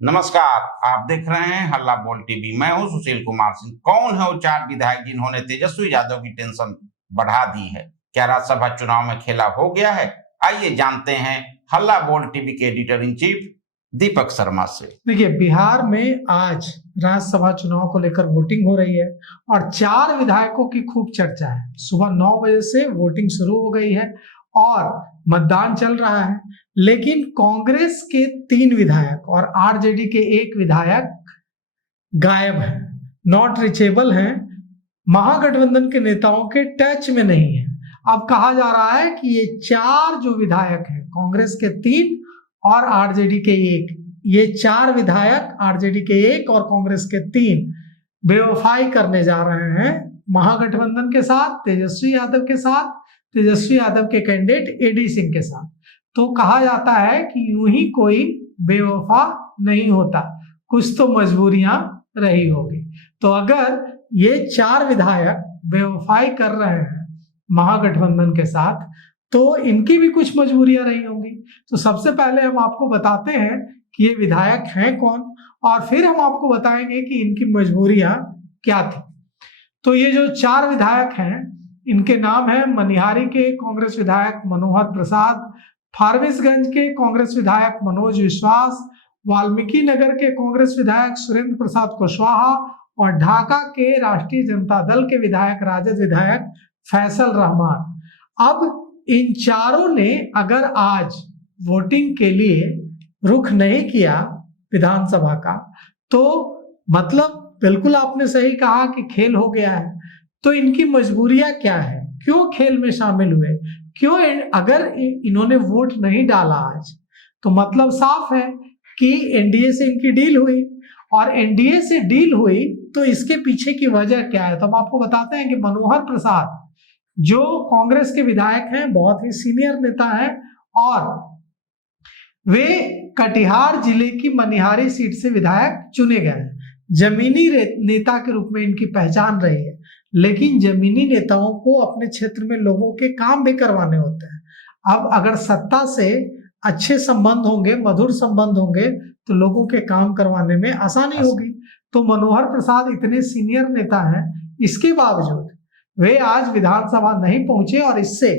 नमस्कार, आप देख रहे हैं हल्ला बोल टीवी। मैं हूं सुशील कुमार सिंह। कौन है वो 4 विधायक जिन्होंने तेजस्वी यादव की टेंशन बढ़ा दी है? क्या राज्यसभा चुनाव में खेला हो गया है? आइए जानते हैं हल्ला बोल टीवी के editor in chief Deepak Sharma से। देखिए, बिहार में आज राज्यसभा चुनाव को लेकर वोटिंग हो रही है और 4 विधायकों की खूब चर्चा है। सुबह 9 बजे से वोटिंग शुरू हो गई है और मतदान चल रहा है, लेकिन कांग्रेस के 3 विधायक और आरजेडी के 1 विधायक गायब हैं, नॉट रीचेबल हैं, महागठबंधन के नेताओं के टच में नहीं है। अब कहा जा रहा है कि ये 4 जो विधायक हैं, कांग्रेस के 3 और आरजेडी के 1, ये 4 विधायक आरजेडी के 1 और कांग्रेस के 3 बेवफाई करने जा रहे हैं महागठबंधन के साथ, तेजस्वी यादव के साथ, तेजस्वी यादव के कैंडिडेट एडी सिंह के साथ। तो कहा जाता है कि यूं ही कोई बेवफा नहीं होता, कुछ तो मजबूरियां रही होगी। तो अगर ये 4 विधायक बेवफाई कर रहे हैं महागठबंधन के साथ, तो इनकी भी कुछ मजबूरियां रही होंगी। तो सबसे पहले हम आपको बताते हैं कि ये विधायक हैं कौन, और फिर हम आपको बताएंगे कि इनकी मजबूरियां क्या थी। तो ये जो 4 विधायक हैं, इनके नाम है मनिहारी के कांग्रेस विधायक मनोहर प्रसाद, फारबिसगंज के कांग्रेस विधायक मनोज विश्वास, वाल्मीकि नगर के कांग्रेस विधायक सुरेंद्र प्रसाद कुशवाहा और ढाका के राष्ट्रीय जनता दल के विधायक राजद विधायक फैसल रहमान। अब इन चारों ने अगर आज वोटिंग के लिए रुख नहीं किया विधानसभा का, तो मतलब बिल्कुल आपने सही कहा कि खेल हो गया है। तो इनकी मजबूरियां क्या है, क्यों खेल में शामिल हुए, क्यों अगर इन्होंने वोट नहीं डाला आज, तो मतलब साफ है कि एनडीए से इनकी डील हुई, और एनडीए से डील हुई तो इसके पीछे की वजह क्या है। तो हम आपको बताते हैं कि मनोहर प्रसाद जो कांग्रेस के विधायक हैं, बहुत ही सीनियर नेता हैं, और वे कटिहार जिले की मनिहारी सीट से विधायक चुने गए हैं। जमीनी नेता के रूप में इनकी पहचान रही है, लेकिन जमीनी नेताओं को अपने क्षेत्र में लोगों के काम भी करवाने होते हैं। अब अगर सत्ता से अच्छे संबंध होंगे, मधुर संबंध होंगे, तो लोगों के काम करवाने में आसानी होगी। तो मनोहर प्रसाद इतने सीनियर नेता हैं, इसके बावजूद वे आज विधानसभा नहीं पहुंचे, और इससे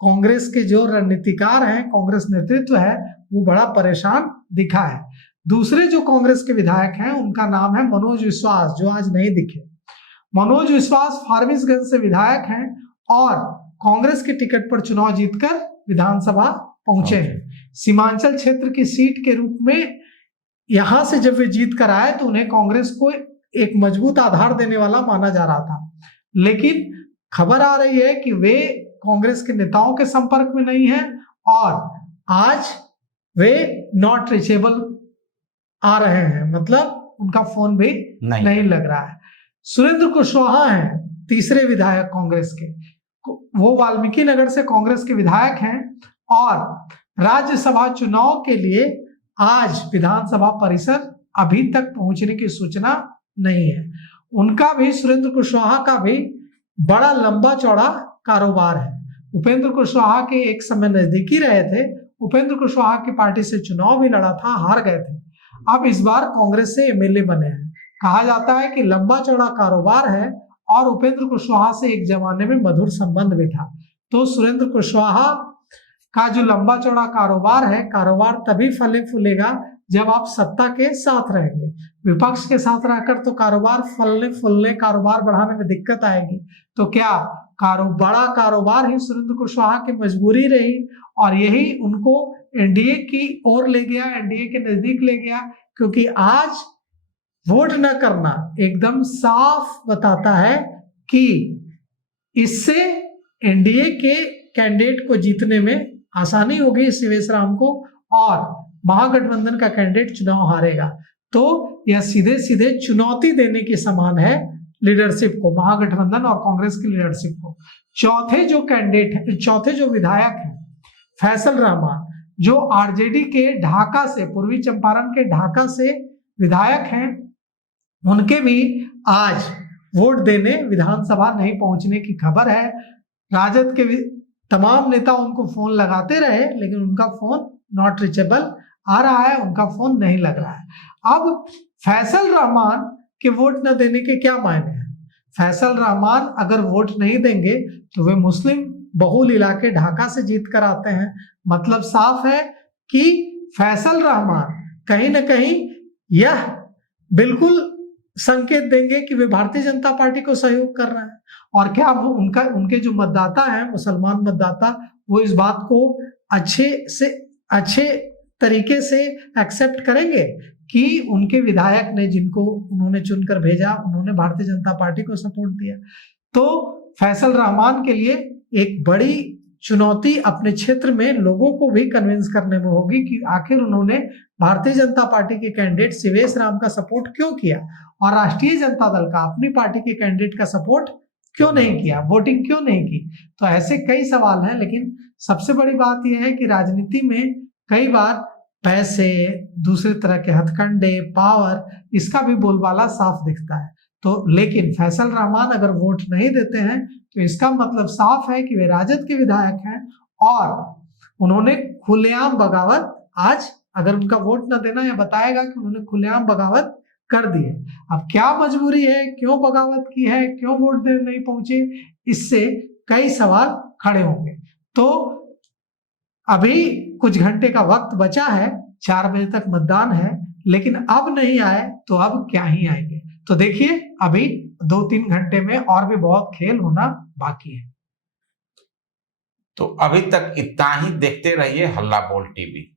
कांग्रेस के जो रणनीतिकार हैं, कांग्रेस नेतृत्व है, वो बड़ा परेशान दिखा है। दूसरे जो कांग्रेस के विधायक हैं, उनका नाम है मनोज विश्वास, जो आज नहीं दिखे। मनोज विश्वास फारबिसगंज से विधायक हैं और कांग्रेस के टिकट पर चुनाव जीतकर विधानसभा पहुंचे हैं। सीमांचल क्षेत्र की सीट के रूप में यहां से जब वे जीत कर आए, तो उन्हें कांग्रेस को एक मजबूत आधार देने वाला माना जा रहा था, लेकिन खबर आ रही है कि वे कांग्रेस के नेताओं के संपर्क में नहीं है, और आज वे नॉट रीचेबल आ रहे हैं, मतलब उनका फोन भी नहीं लग रहा है। सुरेंद्र कुशवाहा हैं तीसरे विधायक कांग्रेस के, वो वाल्मीकि नगर से कांग्रेस के विधायक हैं, और राज्यसभा चुनाव के लिए आज विधानसभा परिसर अभी तक पहुंचने की सूचना नहीं है। उनका भी, सुरेंद्र कुशवाहा का भी बड़ा लंबा चौड़ा कारोबार है। उपेंद्र कुशवाहा के एक समय नजदीकी रहे थे, उपेंद्र कुशवाहा की पार्टी से चुनाव भी लड़ा था, हार गए थे। अब इस बार कांग्रेस से एमएलए बने हैं। कहा जाता है कि लंबा चौड़ा कारोबार है, और उपेंद्र कुशवाहा से एक जमाने में मधुर संबंध भी था। तो सुरेंद्र कुशवाहा का जो लंबा चौड़ा कारोबार है, कारोबार तभी फले फूलेगा जब आप सत्ता के साथ रहेंगे। विपक्ष के साथ रहकर तो कारोबार फलने फूलने, कारोबार बढ़ाने में दिक्कत आएगी। तो क्या बड़ा कारोबार ही सुरेंद्र कुशवाहा की मजबूरी रही, और यही उनको एनडीए की ओर ले गया, एनडीए के नजदीक ले गया, क्योंकि आज वोट न करना एकदम साफ बताता है कि इससे एनडीए के कैंडिडेट को जीतने में आसानी होगी, शिवेश राम को, और महागठबंधन का कैंडिडेट चुनाव हारेगा। तो यह सीधे सीधे चुनौती देने के समान है लीडरशिप को, महागठबंधन और कांग्रेस की लीडरशिप को। चौथे जो कैंडिडेट है, चौथे जो विधायक हैं, फैसल रहमान, जो आरजेडी के ढाका से, पूर्वी चंपारण के ढाका से विधायक हैं, उनके भी आज वोट देने विधानसभा नहीं पहुंचने की खबर है। राजद के तमाम नेता उनको फोन लगाते रहे, लेकिन उनका फोन नॉट रीचेबल आ रहा है, उनका फोन नहीं लग रहा है। अब फैसल रहमान के वोट न देने के क्या मायने हैं? फैसल रहमान अगर वोट नहीं देंगे तो वे मुस्लिम बहुल इलाके ढाका से जीत कर आते हैं। मतलब साफ है कि फैसल रहमान कहीं ना कहीं यह बिल्कुल संकेत देंगे कि वे भारतीय जनता पार्टी को सहयोग कर रहे हैं। और क्या वो उनके जो मतदाता हैं, मुसलमान मतदाता, वो इस बात को अच्छे तरीके से एक्सेप्ट करेंगे कि उनके विधायक ने, जिनको उन्होंने चुनकर भेजा, उन्होंने भारतीय जनता पार्टी को सपोर्ट दिया? तो फैसल रहमान के लिए एक बड़ी चुनौती अपने क्षेत्र में लोगों को भी कन्विंस करने में होगी कि आखिर उन्होंने भारतीय जनता पार्टी के कैंडिडेट शिवेश राम का सपोर्ट क्यों किया और राष्ट्रीय जनता दल का, अपनी पार्टी के कैंडिडेट का सपोर्ट क्यों नहीं किया, वोटिंग क्यों नहीं की। तो ऐसे कई सवाल हैं, लेकिन सबसे बड़ी बात यह है कि राजनीति में कई बार पैसे, दूसरे तरह के हथकंडे, पावर, इसका भी बोलबाला साफ दिखता है। तो लेकिन फैसल रहमान अगर वोट नहीं देते हैं तो इसका मतलब साफ है कि वे राजद के विधायक हैं और उन्होंने खुलेआम बगावत, आज अगर उनका वोट न देना, यह बताएगा कि उन्होंने खुलेआम बगावत कर दी है। अब क्या मजबूरी है, क्यों बगावत की है, क्यों वोट देने नहीं पहुंचे, इससे कई सवाल खड़े होंगे। तो अभी कुछ घंटे का वक्त बचा है, 4 बजे तक मतदान है, लेकिन अब नहीं आए तो अब क्या ही आएंगे। तो देखिए, अभी 2-3 घंटे में और भी बहुत खेल होना बाकी है। तो अभी तक इतना ही। देखते रहिए हल्ला बोल टीवी।